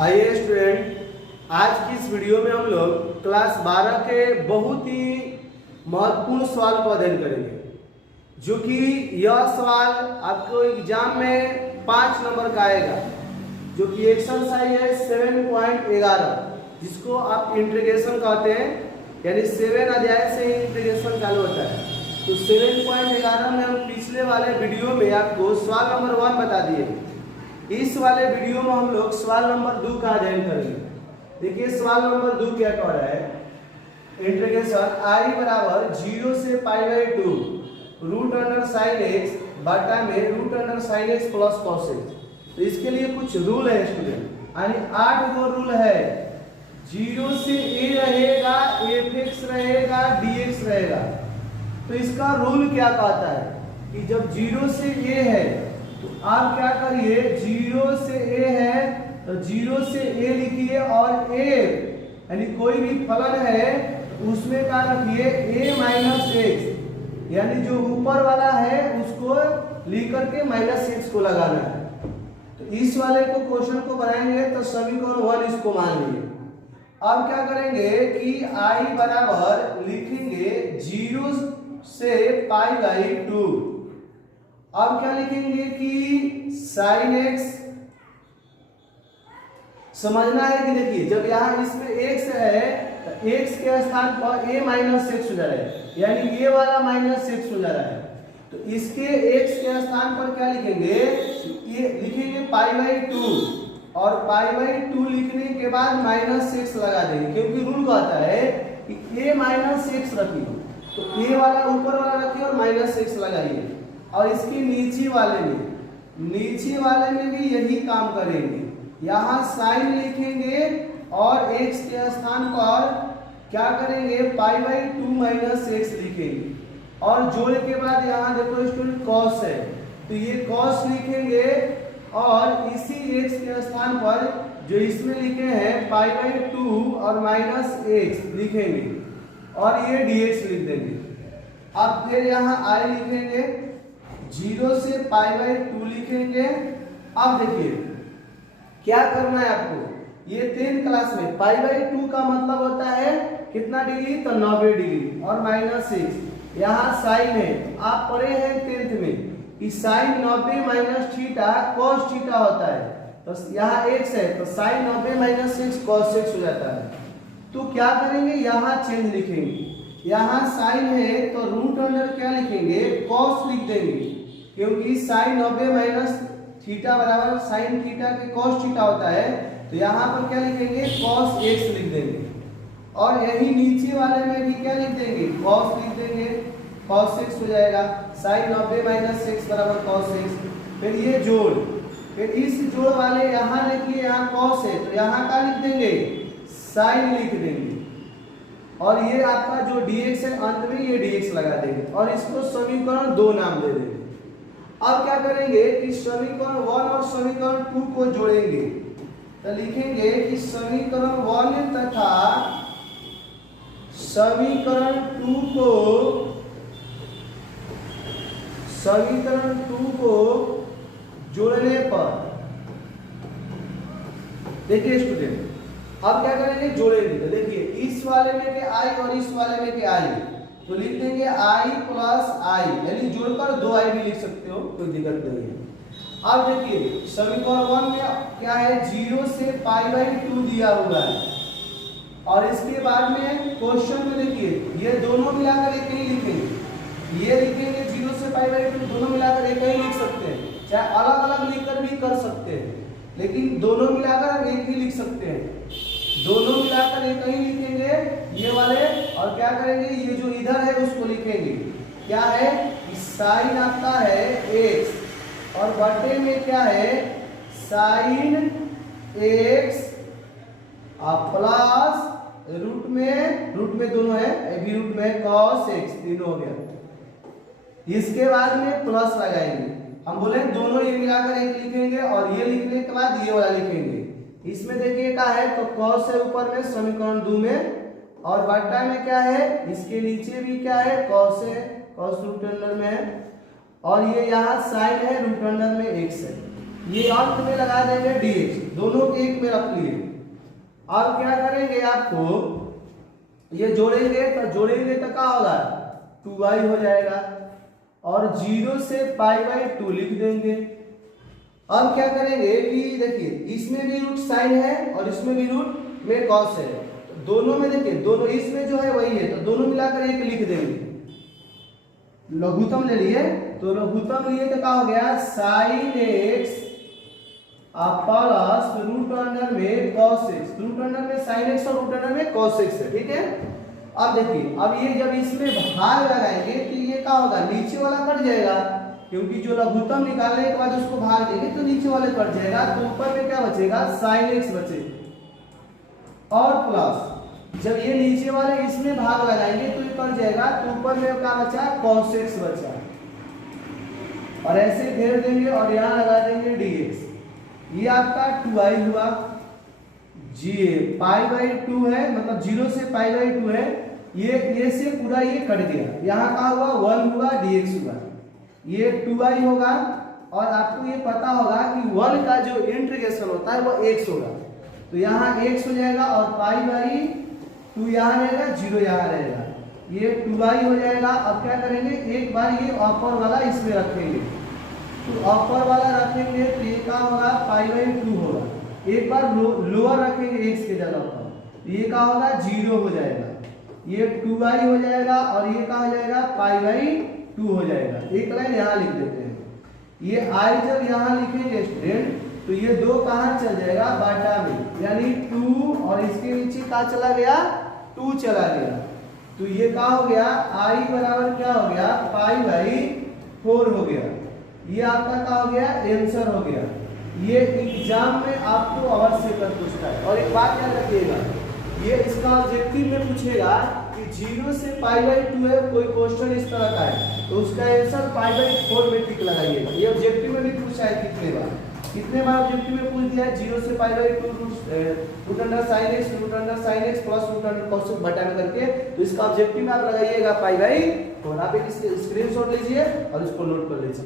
आइए स्टूडेंट, आज की इस वीडियो में हम लोग क्लास 12 के बहुत ही महत्वपूर्ण सवाल को अध्ययन करेंगे, जो कि यह सवाल आपको एग्जाम में 5 नंबर का आएगा, जो कि एक्सरसाइज है 7.11, जिसको आप इंटीग्रेशन कहते हैं। यानी 7 अध्याय से ही इंटीग्रेशन चालू होता है। तो 7.11 में हम पिछले वाले वीडियो में आपको सवाल नंबर 1 बता दिए। इस वाले वीडियो में हम लोग सवाल नंबर 2 का अध्ययन करेंगे। देखिए सवाल नंबर 2 क्या कह रहा है, इंटीग्रेशन i बराबर 0 से π/2 रूट अंडर साइन एक्स बटा में root under sine x plus cos x. तो इसके लिए कुछ रूल है स्टूडेंट, यानी 8 गो रूल है। 0 से a रहेगा, fx रहेगा, dx रहेगा। तो इसका रूल क्या कहता है कि जब 0 से a है तो आप क्या करिए, 0 से a है तो 0 से a लिखिए, और a यानी कोई भी फलन है उसमें क्या रखिए, a माइनस एक्स, यानी जो ऊपर वाला है उसको लिख करके माइनस एक्स को लगाना है। तो इस वाले को क्वेश्चन को बनाएंगे तो समीकरण 1 इसको मान लीजिए। अब क्या करेंगे कि i बराबर लिखेंगे 0 से π/2। अब क्या लिखेंगे कि साइन एक्स, समझना है कि देखिए जब यहाँ इसमें x है तो x के स्थान पर a माइनस एक्स हो जा रहा है, यानी ये वाला माइनस एक्स हो जा रहा है। तो इसके x के स्थान पर क्या लिखेंगे, ये लिखेंगे π/2, और π/2 लिखने के बाद माइनस एक्स लगा देंगे, क्योंकि रूल कहता है कि a माइनस एक्स रखिए। तो a वाला ऊपर वाला रखिए और माइनस एक्स लगाइए। और इसके नीचे वाले में भी यही काम करेंगे। यहाँ साइन लिखेंगे और x के स्थान पर क्या करेंगे, π/2 माइनस एक्स लिखेंगे। और जोड़ के बाद यहाँ देखो स्टूडेंट कॉस है, तो ये कॉस लिखेंगे, और इसी x के स्थान पर जो इसमें लिखे हैं π/2 और माइनस एक्स लिखेंगे, और ये dx लिख देंगे। अब फिर यहाँ i लिखेंगे, 0 से π/2 लिखेंगे। अब देखिए क्या करना है आपको, ये 10 क्लास में π/2 का मतलब होता है कितना डिग्री, तो 90 डिग्री, और माइनस एक्स। यहाँ साइन है, आप पढ़े हैं 10th में कि sine 90 minus theta cos theta होता है। तो यहाँ x है तो sine 90 minus x cos x हो जाता है। तो क्या करेंगे, यहाँ चेंज लिखेंगे। यहाँ साइन है तो रूट अंडर क्या लिखेंगे, कॉस लिख देंगे, क्योंकि साइन 90 माइनस थीटा बराबर साइन थीटा के कॉस थीटा होता है। तो यहाँ पर क्या लिखेंगे, कॉस एक्स लिख देंगे। और यही नीचे वाले में भी क्या लिख देंगे, कॉस लिख देंगे, कॉस एक्स हो जाएगा। साइन 90 माइनस एक्स बराबर कॉस एक्स। फिर ये जोड़, फिर इस जोड़ वाले यहाँ लिखिए, यहाँ कॉस है तो यहाँ क्या लिख देंगे, साइन लिख देंगे। और ये आपका जो dx है अंत में ये dx लगा देंगे, और इसको समीकरण 2 नाम दे देंगे। अब क्या करेंगे कि समीकरण 1 और समीकरण 2 को जोड़ेंगे। तो लिखेंगे कि समीकरण 1 तथा समीकरण 2 को जोड़ने पर, देखिए स्टूडेंट अब क्या करेंगे, जोड़ेंगे। तो देखिए इस वाले में के i और इस वाले में के i, तो लिख देंगे i प्लस i, यानी जोड़कर 2i भी लिख सकते हो, कोई दिक्कत नहीं है। अब देखिए समीकरण 1 में क्या है, 0 से π/2 दिया हुआ है, और इसके बाद में क्वेश्चन में देखिए ये दोनों मिलाकर एक ही लिखेंगे। ये लिखेंगे 0 से π/2, दोनों मिलाकर एक ही लिख सकते हैं, चाहे अलग अलग लिखकर भी कर सकते हैं, लेकिन दोनों मिलाकर एक ही लिख सकते हैं। दोनों मिलाकर एक ही लिखेंगे ये वाले, और क्या करेंगे, ये जो इधर है उसको लिखेंगे। क्या है, साइन आता है x, और बटे में क्या है, साइन x प्लस रूट में दोनों है, भी रूट में कॉस x, तीनों हो गया। इसके बाद में प्लस लगाएंगे। हम बोले दोनों ये मिलाकर एक लिखेंगे, और ये लिखने के बाद ये वाला लिखेंगे। इसमें देखिए क्या है, तो कॉस है ऊपर में समीकरण 2 में, और बटा में क्या है, इसके नीचे भी क्या है, कॉस है, कॉस रूट अंडर में है, और ये यहाँ साइन है, रूट अंडर में x है। ये अंत में लगा देंगे dx, दोनों के एक में रख लिए। अब क्या करेंगे, आपको ये जोड़ेंगे तो क्या होगा, 2y हो जाएगा और 0 से π/2 लिख देंगे। अब क्या करेंगे कि देखिए इसमें भी रूट साइन है और इसमें भी रूट में कॉस है, तो दोनों में देखिए, दोनों इसमें जो है वही है, तो दोनों मिलाकर एक लिख देंगे। लघुत्तम ले लिए, तो लघुत्तम लिए तो क्या हो गया, sin x plus root under में cos x, रूट अंडर में sin x और रूट अंडर में cos x है, ठीक है। अब देखिए, अब ये जब इसमें भाग लगाएंगे तो ये क्या होगा, नीचे वाला कट जाएगा, क्योंकि जो लघुत्तम निकालने के बाद उसको भाग देंगे तो नीचे वाले कट जाएगा, तो ऊपर में क्या बचेगा, sin x बचेगा और प्लस जब ये नीचे वाले इसमें भाग लगाएंगे तो ये कट जाएगा, तो ऊपर में क्या बचा, cos x बचा और ऐसे घेर देंगे और यहाँ लगा देंगे dx। ये आपका 2i हुआ, π/2 है, मतलब 0 से π/2 है, ये से पूरा ये कट गया, यहाँ का हुआ 1 हुआ, dx हुआ, ये 2i होगा और आपको ये पता होगा कि 1 का जो इंटीग्रेशन होता है वो x होगा, तो यहाँ x हो जाएगा और π/2 यहाँ रहेगा, 0 यहाँ रहेगा, ये 2i हो जाएगा। अब क्या करेंगे, एक बार ये अपर वाला इसमें रखेंगे, तो अपर वाला रखेंगे तो ये क्या होगा, π/2 होगा, एक बार लोअर रखेंगे x के जगह पर, तो ये क्या होगा, 0 हो जाएगा, ये 2i हो जाएगा और ये क्या हो जाएगा, π/2 हो जाएगा। एक लाइन यहाँ लिख देते हैं, ये i जब यहाँ लिखेंगे स्टूडेंट तो ये 2 कहाँ चल जाएगा, बाटा में, यानी 2 और इसके नीचे क्या चला गया, 2 चला गया, तो ये क्या हो गया, i बराबर क्या हो गया, π/4 हो गया। ये आपका क्या हो गया, आंसर हो गया। ये एग्जाम में आपको अवश्य कर पूछता है। और एक बात याद रखिएगा, ये इसका ऑब्जेक्टिव में पूछेगा कि 0 से π/2 है, कोई क्वेश्चन इस तरह का है तो उसका आंसर π/4 में टिक लगाइएगा। ये ऑब्जेक्टिव में भी पूछा है कितने बार ऑब्जेक्टिव में पूछ दिया है, 0 से π/2 root under sin x plus root under cos x बटा में करके, तो इसका ऑब्जेक्टिव में आप लगाइएगा π/4। आप एक स्क्रीनशॉट लीजिए और इसको नोट कर लीजिए।